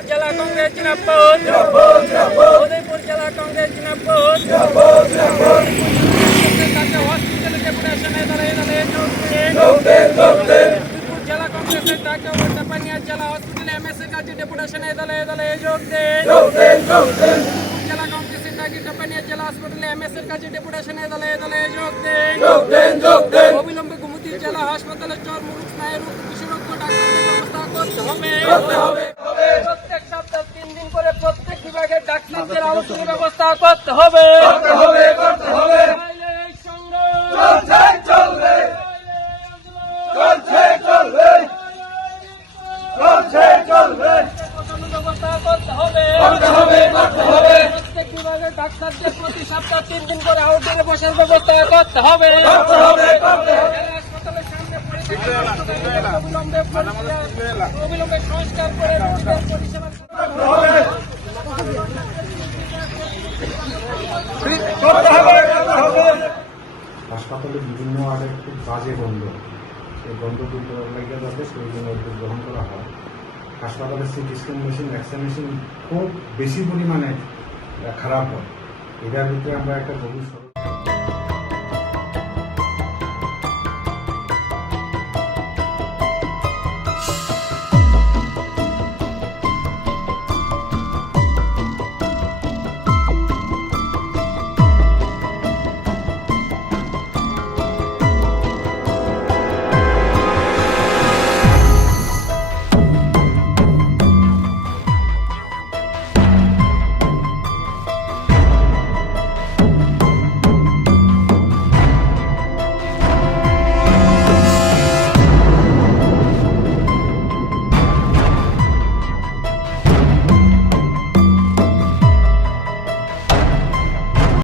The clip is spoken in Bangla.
উদয়পুর জেলা কংগ্রেস জিনাপুর উদয়পুর জেলা কংগ্রেস জিনাপুর হসপিটালে ডেপুটেশনে দাঁড়িয়ে দাঁড়িয়ে উদয়পুর জেলা কংগ্রেসের ডাকে ওটাপানিয়া জেলা হসপিটালে এমএসএ কাজে ডেপুটেশনে দাঁড়িয়ে দাঁড়িয়ে যোগ দিন জেলা কংগ্রেসের ডাকে ওটাপানিয়া জেলা হসপিটালে এমএসএ কাজে ডেপুটেশনে দাঁড়িয়ে দাঁড়িয়ে যোগ দিন অবিলম্বে গুমতি জেলা হাসপাতালে চর্মরোগ স্নায়ুরোগ বিশেষজ্ঞ ডাক্তারদের ব্যবস্থা করতে হবে। করে প্রত্যেক বিভাগের ডাক্তারদের আলোচনার ব্যবস্থা করতে হবে। ডাক্তারদের প্রতি সপ্তাহে তিন দিন করে আউটডোরে বসার ব্যবস্থা করতে হবে। অবিলম্বে সংস্কার করে হাসপাতালে বিভিন্ন ওয়ার্ডে খুব বাজে গন্ধ। সেই গন্ধ দূর করার লাগে যাতে গ্রহণ করা হয়। হাসপাতালের CT scan machine, X ray machine খুব বেশি পরিমাণে খারাপ হয়। এটার ভিতরে আমরা একটা গভীর